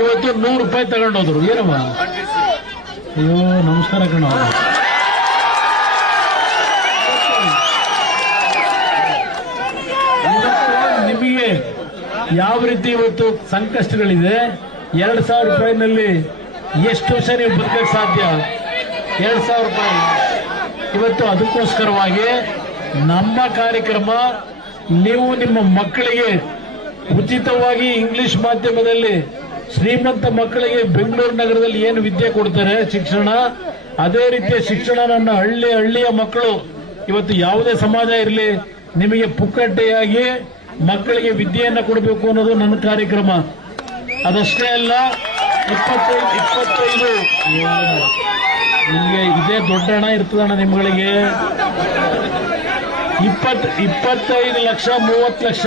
ಇವತ್ತು ನೂರು ರೂಪಾಯಿ ತಗೊಂಡೋದ್ರು. ಏನಮ್ಮ ಅಯ್ಯೋ, ನಮಸ್ಕಾರ ಕಣ. ನಿಮಗೆ ಯಾವ ರೀತಿ ಇವತ್ತು ಸಂಕಷ್ಟಗಳಿದೆ? ಎರಡ್ ಸಾವಿರ ರೂಪಾಯಿನಲ್ಲಿ ಎಷ್ಟು ವರ್ಷ ನೀವು ಬದುಕಕ್ಕೆ ಸಾಧ್ಯ? ಎರಡ್ ಸಾವಿರ ರೂಪಾಯಿ. ಇವತ್ತು ಅದಕ್ಕೋಸ್ಕರವಾಗಿ ನಮ್ಮ ಕಾರ್ಯಕ್ರಮ, ನೀವು ನಿಮ್ಮ ಮಕ್ಕಳಿಗೆ ಉಚಿತವಾಗಿ ಇಂಗ್ಲಿಷ್ ಮಾಧ್ಯಮದಲ್ಲಿ ಶ್ರೀಮಂತ ಮಕ್ಕಳಿಗೆ ಬೆಂಗಳೂರು ನಗರದಲ್ಲಿ ಏನು ವಿದ್ಯೆ ಕೊಡ್ತಾರೆ? ಶಿಕ್ಷಣ. ಅದೇ ರೀತಿಯ ಶಿಕ್ಷಣ ನನ್ನ ಹಳ್ಳಿ ಹಳ್ಳಿಯ ಮಕ್ಕಳು. ಇವತ್ತು ಯಾವುದೇ ಸಮಾಜ ಇರಲಿ, ನಿಮಗೆ ಪುಕ್ಕಟ್ಟೆಯಾಗಿ ಮಕ್ಕಳಿಗೆ ವಿದ್ಯೆಯನ್ನು ಕೊಡಬೇಕು ಅನ್ನೋದು ನನ್ನ ಕಾರ್ಯಕ್ರಮ. ಅದಷ್ಟೇ ಅಲ್ಲ ಇಪ್ಪತ್ತೈದು ಇಪ್ಪತ್ತೈದು. ನಿಮಗೆ ಇದೇ ದೊಡ್ಡ ಹಣ ಇರ್ತದಣ್ಣ ನಿಮ್ಗಳಿಗೆ. ಇಪ್ಪತ್, ಇಪ್ಪತ್ತೈದು ಲಕ್ಷ, ಮೂವತ್ತು ಲಕ್ಷ.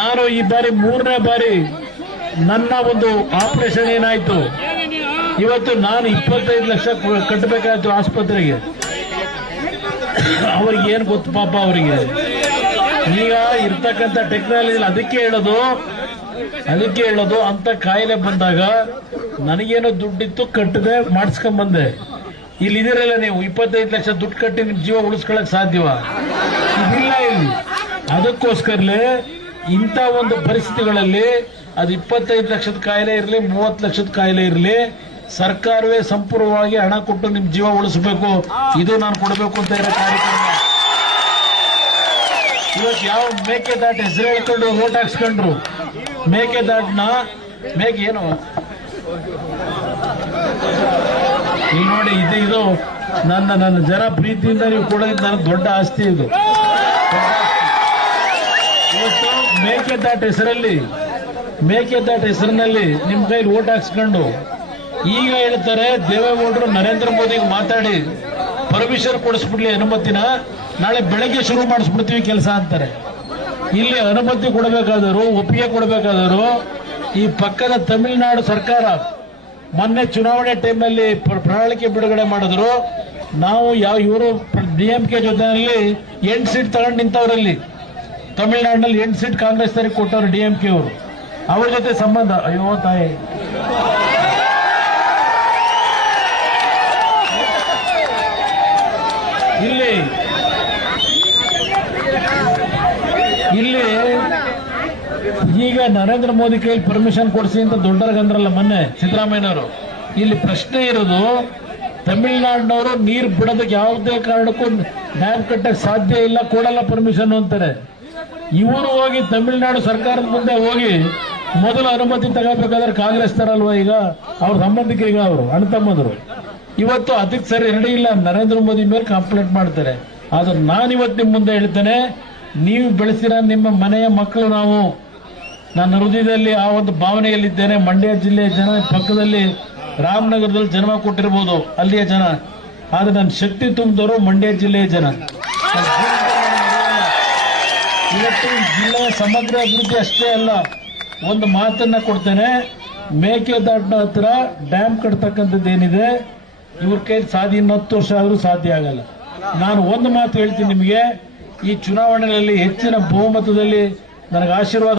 ನಾನು ಈ ಬಾರಿ ಮೂರನೇ ಬಾರಿ ನನ್ನ ಒಂದು ಆಪರೇಷನ್ ಏನಾಯ್ತು? ಇವತ್ತು ನಾನು ಇಪ್ಪತ್ತೈದು ಲಕ್ಷ ಕಟ್ಟಬೇಕಾಯ್ತು ಆಸ್ಪತ್ರೆಗೆ. ಅವ್ರಿಗೆ ಏನು ಗೊತ್ತು ಪಾಪ ಅವರಿಗೆ? ಈಗ ಇರ್ತಕ್ಕಂಥ ಟೆಕ್ನಾಲಜಿ ಅದಕ್ಕೆ ಹೇಳೋದು ಅದಕ್ಕೆ ಹೇಳೋದು ಅಂತ ಕಾಯಿಲೆ ಬಂದಾಗ ನನಗೇನೋ ದುಡ್ಡಿತ್ತು, ಕಟ್ಟದೆ ಮಾಡಿಸ್ಕೊಂಡ್ ಬಂದೆ ಇಲ್ಲಿ ಇದಿರಲ್ಲ ನೀವು, ಇಪ್ಪತ್ತೈದು ಲಕ್ಷ ದುಡ್ಡು ಕಟ್ಟಿ ನಿಮ್ ಜೀವ ಉಳಿಸ್ಕೊಳಕ್ ಸಾಧ್ಯವ? ಇದಿಲ್ಲ ಇಲ್ಲಿ. ಅದಕ್ಕೋಸ್ಕರಲೇ ಇಂಥ ಒಂದು ಪರಿಸ್ಥಿತಿಗಳಲ್ಲಿ ಅದು ಇಪ್ಪತ್ತೈದು ಲಕ್ಷದ ಕಾಯಿಲೆ ಇರಲಿ, ಮೂವತ್ತು ಲಕ್ಷದ ಕಾಯಿಲೆ ಇರಲಿ, ಸರ್ಕಾರವೇ ಸಂಪೂರ್ಣವಾಗಿ ಹಣ ಕೊಟ್ಟು ನಿಮ್ಮ ಜೀವ ಉಳಿಸಬೇಕು. ಇದು ನಾನು ಕೊಡಬೇಕು ಅಂತ ಇರೋ ಕಾರ್ಯಕ್ರಮ. ಇವತ್ತು ಯಾವ ಮೇಕೆದಾಟು ಹೆಸರು ಹೇಳ್ಕೊಂಡು ಓಟ್ ಹಾಕ್ಸ್ಕೊಂಡ್ರು? ಮೇಕೆದಾಟ್ನ ಮೇಕೆ ಏನು? ಇಲ್ಲಿ ನೋಡಿ, ಇದು ಇದು ನನ್ನ ನನ್ನ ಜನ ಪ್ರೀತಿಯಿಂದ ನೀವು ಕೊಡೋದು ನನ್ನ ದೊಡ್ಡ ಆಸ್ತಿ ಇದು. ಇವತ್ತು ಮೇಕೆದಾಟು ಹೆಸರಲ್ಲಿ ಮೇಕೆದಾಟು ಹೆಸರಿನಲ್ಲಿ ನಿಮ್ ಕೈಲಿ ಓಟ್ ಹಾಕ್ಸ್ಕೊಂಡು ಈಗ ಹೇಳ್ತಾರೆ ದೇವೇಗೌಡರು ನರೇಂದ್ರ ಮೋದಿಗೆ ಮಾತಾಡಿ ಪರ್ಮಿಷನ್ ಕೊಡಿಸ್ಬಿಡ್ಲಿ ಅನುಮತಿನ, ನಾಳೆ ಬೆಳಗ್ಗೆ ಶುರು ಮಾಡಿಸ್ಬಿಡ್ತೀವಿ ಕೆಲಸ ಅಂತಾರೆ. ಇಲ್ಲಿ ಅನುಮತಿ ಕೊಡಬೇಕಾದರು ಒಪ್ಪಿಗೆ ಕೊಡಬೇಕಾದರು ಈ ಪಕ್ಕದ ತಮಿಳುನಾಡು ಸರ್ಕಾರ ಮೊನ್ನೆ ಚುನಾವಣೆ ಟೈಮ್ನಲ್ಲಿ ಪ್ರಣಾಳಿಕೆ ಬಿಡುಗಡೆ ಮಾಡಿದ್ರು. ನಾವು ಯಾವ ಇವರು ಡಿಎಂಕೆ ಜೊತೆಯಲ್ಲಿ ಎಂಟು ಸೀಟ್ ತಗೊಂಡು ನಿಂತವರಲ್ಲಿ. ತಮಿಳುನಾಡಿನಲ್ಲಿ ಎಂಟು ಸೀಟ್ ಕಾಂಗ್ರೆಸ್ ತರಿಗೆ ಕೊಟ್ಟವರು ಡಿಎಂಕೆ ಅವರು. ಅವ್ರ ಜೊತೆ ಸಂಬಂಧ. ಅಯ್ಯೋ, ತಾಯಿ. ಇಲ್ಲಿ ಇಲ್ಲಿ ಈಗ ನರೇಂದ್ರ ಮೋದಿ ಕೈಲಿ ಪರ್ಮಿಷನ್ ಕೊಡಿಸಿ ಅಂತ ದೊಡ್ಡರ್ಗಂದ್ರಲ್ಲ ಮೊನ್ನೆ ಸಿದ್ದರಾಮಯ್ಯನವರು. ಇಲ್ಲಿ ಪ್ರಶ್ನೆ ಇರೋದು, ತಮಿಳ್ನಾಡಿನವರು ನೀರು ಬಿಡೋದಕ್ಕೆ ಯಾವುದೇ ಕಾರಣಕ್ಕೂ ಡ್ಯಾಮ್ ಕಟ್ಟಕ್ಕೆ ಸಾಧ್ಯ ಇಲ್ಲ, ಕೊಡಲ್ಲ ಪರ್ಮಿಷನ್ ಅಂತಾರೆ. ಇವರು ಹೋಗಿ ತಮಿಳ್ನಾಡು ಸರ್ಕಾರದ ಮುಂದೆ ಹೋಗಿ ಮೊದಲು ಅನುಮತಿ ತಗೋಬೇಕಾದ್ರೆ ಕಾಂಗ್ರೆಸ್ ತರಲ್ವಾ ಈಗ? ಅವ್ರ ಸಂಬಂಧಿಕರಿಗೆ ಅವರು, ಅಣ್ಣ ತಮ್ಮಂದರು. ಇವತ್ತು ಅದಕ್ಕೆ ಸರಿ ರೆಡಿ ಇಲ್ಲ, ನರೇಂದ್ರ ಮೋದಿ ಮೇಲೆ ಕಂಪ್ಲೇಂಟ್ ಮಾಡ್ತಾರೆ. ಆದ್ರೆ ನಾನು ಇವತ್ತು ನಿಮ್ಮ ಮುಂದೆ ಹೇಳ್ತೇನೆ, ನೀವು ಬೆಳೆಸಿರ ನಿಮ್ಮ ಮನೆಯ ಮಕ್ಕಳು ನಾವು. ನನ್ನ ಹೃದಯದಲ್ಲಿ ಆ ಒಂದು ಭಾವನೆಯಲ್ಲಿದ್ದೇನೆ, ಮಂಡ್ಯ ಜಿಲ್ಲೆಯ ಜನ ಪಕ್ಕದಲ್ಲಿ ರಾಮನಗರದಲ್ಲಿ ಜನ್ಮ ಕೊಟ್ಟಿರ್ಬೋದು, ಅಲ್ಲಿಯ ಜನ. ಆದ್ರೆ ನನ್ನ ಶಕ್ತಿ ತುಂಬಿದವರು ಮಂಡ್ಯ ಜಿಲ್ಲೆಯ ಜನ. ಇವತ್ತು ಜಿಲ್ಲೆಯ ಸಮಗ್ರ ಅಭಿವೃದ್ಧಿ ಅಷ್ಟೇ ಅಲ್ಲ. ಒಂದು ಮಾತನ್ನ ಕೊಡ್ತೇನೆ. ಮೇಕೆದಾಟಿನ ಹತ್ರ ಡ್ಯಾಮ್ ಕಟ್ತಕ್ಕಂಥದ್ದು ಏನಿದೆ? ಇವ್ರ ಕೈ ಸಾಧ್ಯ ಹತ್ತು ವರ್ಷ ಆದ್ರೂ ಸಾಧ್ಯ ಆಗಲ್ಲ. ನಾನು ಒಂದು ಮಾತು ಹೇಳ್ತೀನಿ ನಿಮಗೆ. ಈ ಚುನಾವಣೆಯಲ್ಲಿ ಹೆಚ್ಚಿನ ಬಹುಮತದಲ್ಲಿ ನನಗೆ ಆಶೀರ್ವಾದ